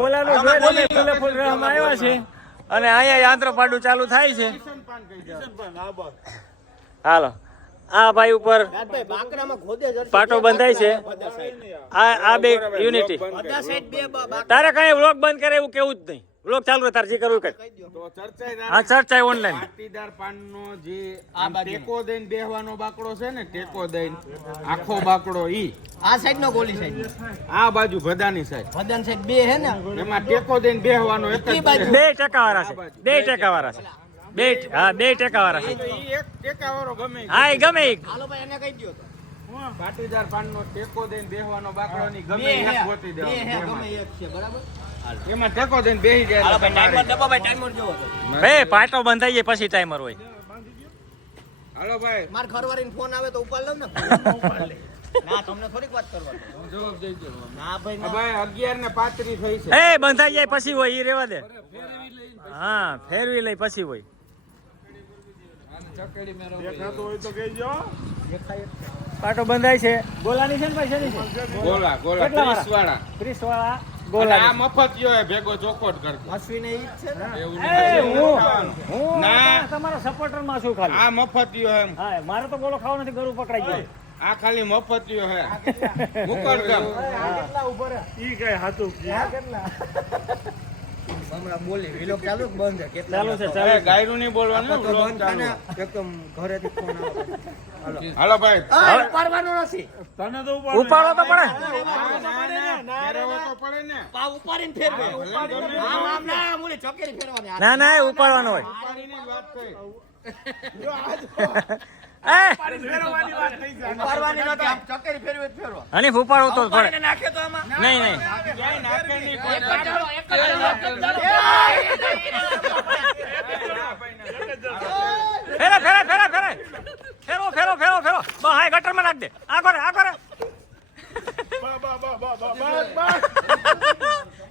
ઓલાનો જોઈને ફૂલે ફૂલ રહેવામાં આવ્યા છે અને અહીંયા યાંત્રો પાડું ચાલુ થાય છે. હાલો આ ભાઈ ઉપર પાટો બંધાય છે. આ બે યુનિટી તારે કઈ વ્લોગ બંધ કરે એવું કેવું જ નહીં. વ્લોગ ચાલુ તાર જે કરવું કર. હા ચર્ચા ઓનલાઈન પાટીદાર પાનનો જે ટેકો દઈને બેહવાનો બાકડો છે ને, ટેકો દઈને આખો બાકડો ઈ આ સાઈડ નો ગોલી સાઈડ આ બાજુ ભદાની સાઈડ બે હે ને એમાં ટેકો દઈને બેહવાનો એક જ બાજુ. 2 ટકા વાળા છે. 2 ટકા વાળા છે. 2 ટકા વાળા છે. ઈ એક ટેકાવાળો ગમે હા એ ગમે. હાલો ભાઈ એને કહી દો તો પાટીદાર પાનનો ટેકો દઈને બેહવાનો બાકડો ની ગમે એક ગોતી દેવાનો. ગમે એક છે બરાબર. એમાં ટેકો દઈને બેહી જાય. હાલો ભાઈ ટાઈમર દબો ભાઈ ટાઈમર જોવો તો બે પાટો બંધાઈ જાય પછી ટાઈમર હોય. હાલો ભાઈ માર ઘરવાળીને ફોન આવે તો ઉપાડ લઉં ને ઉપાડ લે. ના તમને થોડીક વાત કરવા જવાબ દઈ દો. ના ભાઈ આ ભાઈ 11:35 થઈ છે. એ બંધાઈ જાય પછી હોય ઈ રેવા દે. હા ફેરવી લઈ પછી હોય. દેખાતો હોય તો કહેજો. પાટો બંધાય છે. ગોલાની છે ને ભાઈ શેની છે? ગોલા ગોલા કેટલા 30 વાળા 30 વાળા અને ગોલા. આ મફતિયો હે ભેગો ચોકોટ કરતો. અશ્વિને ઈ જ છે ને એવું એ નથી. હું ના. તમારા સપોર્ટર માં છું ખાલી. આ મફતિયો હે. હા મારે તો ગોળો ખાવો નથી. ગળું પકડાઈ જાય. આ ખાલી મફતિયો હે. મુકરદમ કેટલા ઉભો રે ઈ કઈ હાતું હમણાં બોલી વિલોક ચાલુ કે બંધ છે કેટલા ચાલુ છે અરે ચાલુ. ગાયરું નહીં બોલવાનું. તો વ્લોગ બંધ ચાલુ. થાને એકદમ ઘરેથી ફોન આવે હાલો ભાઈ આ ઉપાડવાનો નથી તને તો ઉપાડો તો પડે. ફેરવો તો પડે ને. પા ઉપાડીને ફેરવે આમ આમ ના મુલી ચોકેરી ફેરવાની ના ના એ ઉપાડવાનો હોય. ઉપાડીની જ વાત થઈ. એ ઉપાડવાની નથી આમ ચોકેરી ફેરવે જ ફેરવો હનીફ ઉપાડો તો પડે. ઉપાડીને નાખે તો આમાં નહીં નહીં ક્યાંય નાખે નહીં કોઈ. એક જ ચાલો ફેરે ફેરે ફેરે ફેરે ફેરો ફેરો ફેરો ફેરો હા ગટરમાં નાખ દે. આ કરે આ કરે.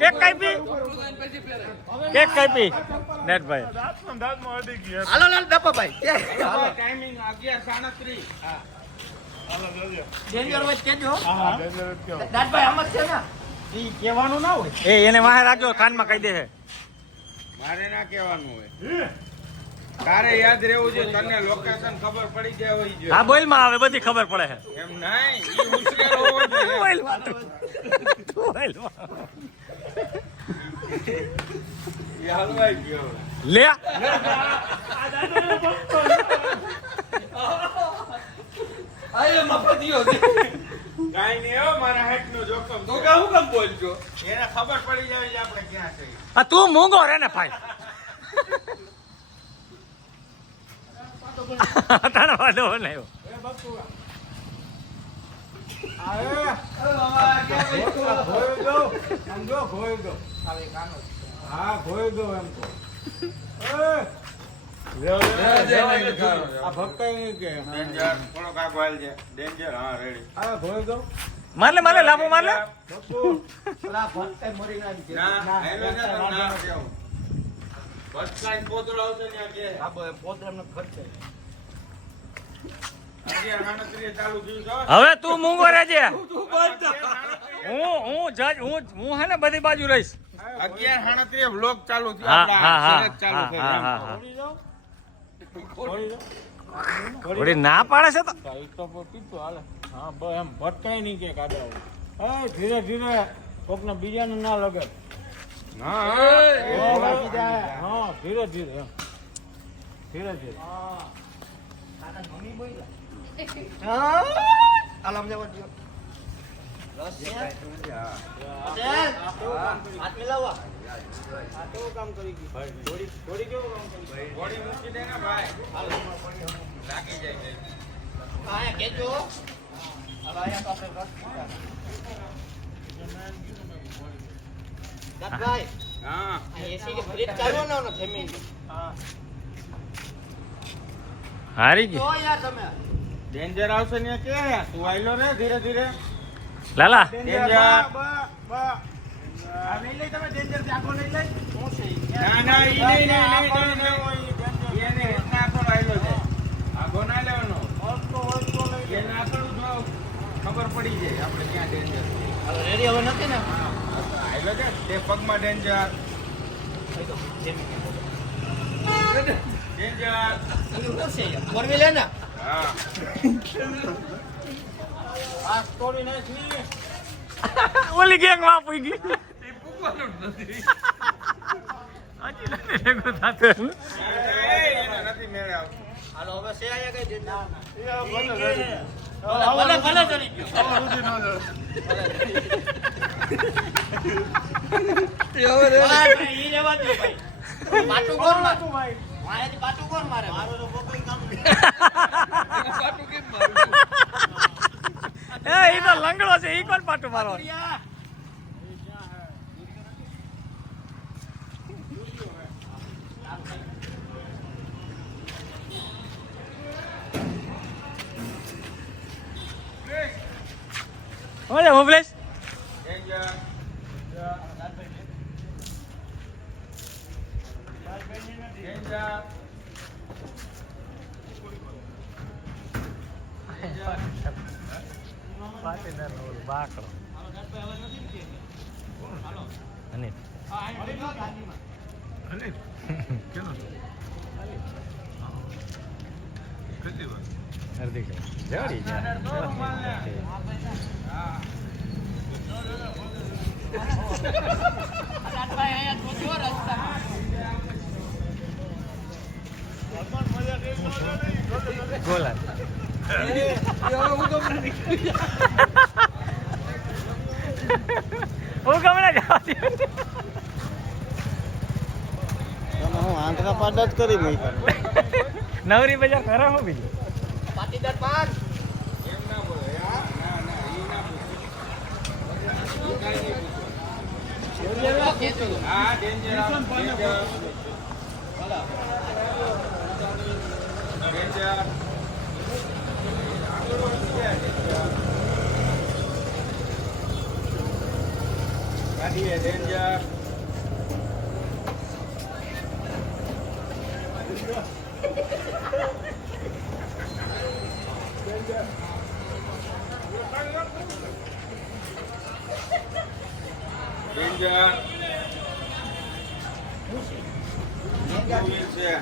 કેક કાપી કેક કાપી નેટભાઈ. હાલો લાલ દપા ભાઈ હાલો ટાઈમિંગ 11:37. હા ડેન્જર હોય કેજો દાદભાઈ આમ જ છે ને ઈ કહેવાનું ના હોય. એ એને વાહે રાખજો કાનમાં કહી દે છે. મારે ના કહેવાનું હોય. તારે યાદ રહેવું જોઈએ. તને લોકેશન ખબર પડી જાય હોય જોઈએ. હા બોલ માં આવે બધી ખબર પડે છે. એમ નહીં ઈ હોશિયાર હોવો જોઈએ. બોલ માં બોલ માં. ઈ હલવાઈ ગયો. લે અરે મફતિયો કાઈ નહીં હો મારા હાઈટ નું જોખમ. તો કે હું કેમ બોલજો? એને ખબર પડી જાય છે આપણે ક્યાં છે. આ તું મૂંગો રે ને ભાઈ. તને વાંધો નહીં. માર લે લાભો માર લે. હવે તું મૂંગો રહેજે. હું જજ હું હે ને બધી બાજુ રહીશ. 11:37 વ્લોગ ચાલુ થયો. હા આપણા હા હા સિલેક્ટ ચાલુ થયો. હા હા થોડી ના પાડે છે તો હા એમ ભટકાય નહીં કે કાઢો. ધીરે ધીરે કોકને બીજાને ના લગે. હા ધીરે ધીરે ધીરે ધીરે. આલામ જવા દો રસ છે હાથ મિલાવા આ કેવું કામ કરી ગયું ભાઈ થોડી કેવું કામ કરી ગોળી મૂકી દે ને ભાઈ. લાગી જાય. હા કેજો હવે આયા તો આપણે દાદભાઈ હા એસી કે ફ્રીજ ચાલુ ના ને ફેમિલી હા હારી ગઈ જો યાર તમે ડેન્જર આવશે ને કે તું આઈલો રે ધીરે ધીરે. લાલા ડેન્જર. આ નહીં લઈ તમે ડેન્જર થી આગો નહીં લઈ શું છે ના ના ઈ નહીં એને હેઠના આખો આઈલો છે. આગો ના લેવાનો. એને આગળ જો ખબર પડી જાય આપણે ક્યાં ડેન્જર. રેડી હવે નથી ને હાલો કે તે પગમાં ડેન્જર ડેન્જર હા આ તોડી નાખી ઓલી ગેંગ માં પૂઈ ગઈ એ પૂકવાનું જ નથી હજી નથી ભેગું થતું. એને નથી મેળે આવતું હાલો હવે છે આયા કઈ દે ના ભલે ભલે ચડી ગયો ભાઈ ઈ રેવા દે ભાઈ પાટું કોણ મારે મારેથી પાટું કોણ મારે મારો તો પોકળી કામ એ ઈ તો લંગડો છે, ઈ કોણ પાટું મારો? ઓલે મોબલેશ ડેન્જર ડેન્જર પાટીદાર નો ઓલો બાકડો અને હાર્દિક જડી ગોલા હું ગમણા જવા દે. હું આંધળા પાડા જ કરી મેં નવરી બજાર ખરા હો બીજું પાટીદાર પાન એમ ના બોલે ના ના ઈ ના પૂછે ઈ કાઈ નહીં પૂછે હા ડેન્જર ડેન્જર ગાડી ડેન્જર ડેન્જર છે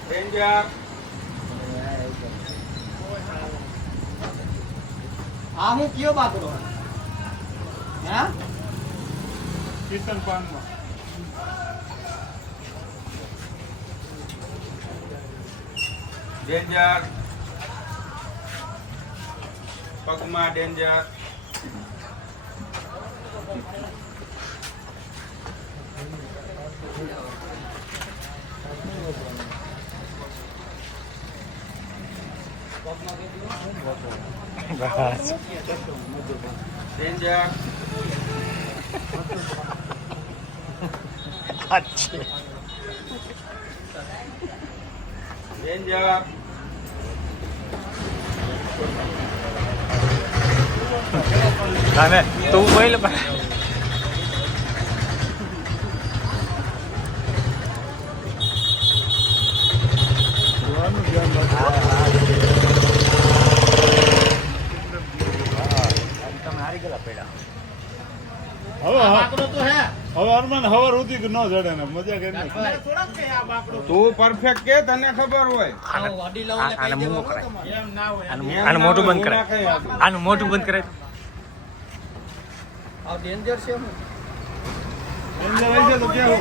ડેન્જર આ હું કયો બાકડો હે કિશન પાનમાં ડેન્જર પગમાં ડેન્જર બસ ડેન્જર સાચી ડેન્જર તમે તું બોલ જોવાનું ધ્યાન રાખો. તમે હારી ગયેલા પેડા બાકડો તો હે હવે હરમાન હવાર સુધી ન જડે ને મજા કે નહીં. થોડાક છે આ બાકડો તું પરફેક્ટ કે તને ખબર હોય આનો વાડી લાવો ને આને કહી મૂંગો દેવાનું કરાય. તમારે. એમ ના હોય આનું મોઢું બંધ હું ના કરાય, કહી આપું. આનું મોઢું બંધ કરાય. આ ડેન્જર છે હું અંદર આવી જાય તો કેવું?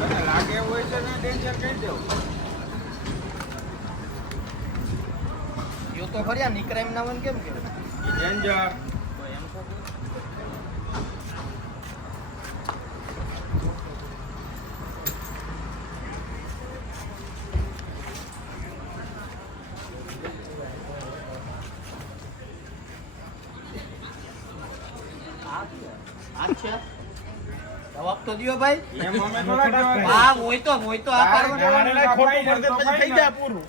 તને લાગે એવું હોય તો ડેન્જર કહી દેવું યો તો ખરી નીકળે એમ ના હોય ને કેમ કે ડેન્જર એમ તો અચ્છા જવાબ તો દિયો ભાઈ એમ અમે થોડા જવાબ હા હોય તો આ પાડવાનું. તારે ખોટું પડે તો થઈ જાય પૂરું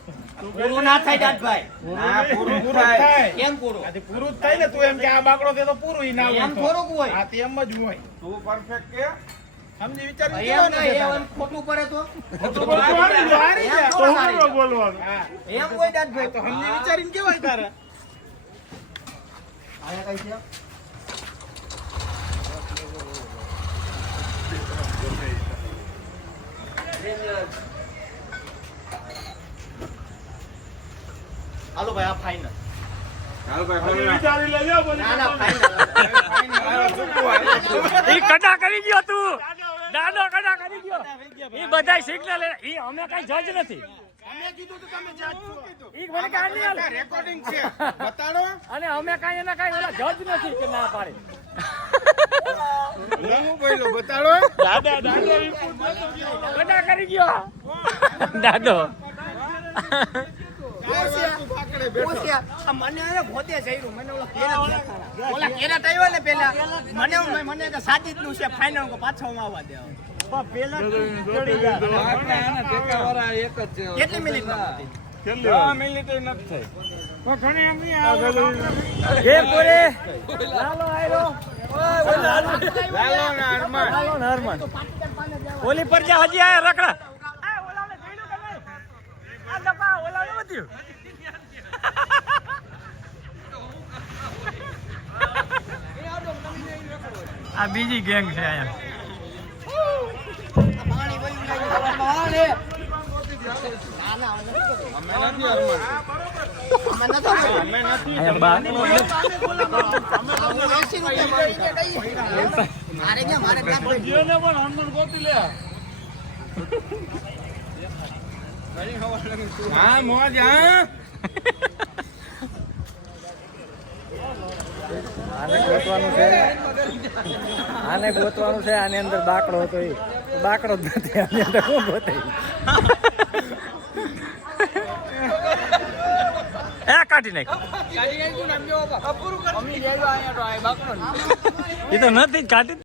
પૂરું ના થાય દાદભાઈ ના પૂરું થાય કેમ પૂરું પૂરું જ થાય ને તું એમ કે આ બાકડો છે તો પૂરું ઈ ના એમ થોડુંક હોય આ તો એમ જ હોય. તું પરફેક્ટ કે એમ નહીં, એમ ખોટું પડે તો તો હું કેમ બોલવાનું એમ કોઈ દાદભાઈ તો અમને વિચારીને કેવાય તારે આયા કઈ છે હાલો ભાઈ આ ફાઈનલ હાલ ભાઈ બોલ હજી ના. વિચારી લેજો પછી ના ના ફાઈનલ ઈ કડા કરી ગયો તું દાદો કડા કરી ગયો ઈ બધાય સિગ્નલ ઈ અમે કઈ જજ નથી ઈ મને કાઈ નહીં હાલે રેકોર્ડિંગ છે બતાડો. અને અમે કાઈ એના કાઈ ઓલા જજ નથી કે ના પાડે હું બોલ્યો બતાડો. કડા કરી ગયો દાદો મને પોતે જઈરું મને ઓલા કેરેટ આવ્યો ને પેલા મને કે સાચી જ નું છે ફાઈનલ પાછો આવવા દે કેટલી મિનિટ કેટલી વાર? મિનિટ નથી થઈ. એ પૂરે લાલો આયરો લાલો ને અરમાન. લાલો ને હરમન ઓલી પર જા હજી આયા રખડા આ ડબ્બા ઓલા નો વધ્યું આ બીજી ગેંગ છે અહીંયા અમે નથી અરમાન. અમે નથી. અહીંયા બાર જીઓને પણ હનુમાન ગોતી લે હા મોજ હા. આને ગોતવાનું છે આની અંદર બાકડો હતો એ બાકડો જ નથી આની અંદર હું ગોતે એ કાઢી નાખ એ તો નથી જ કાઢી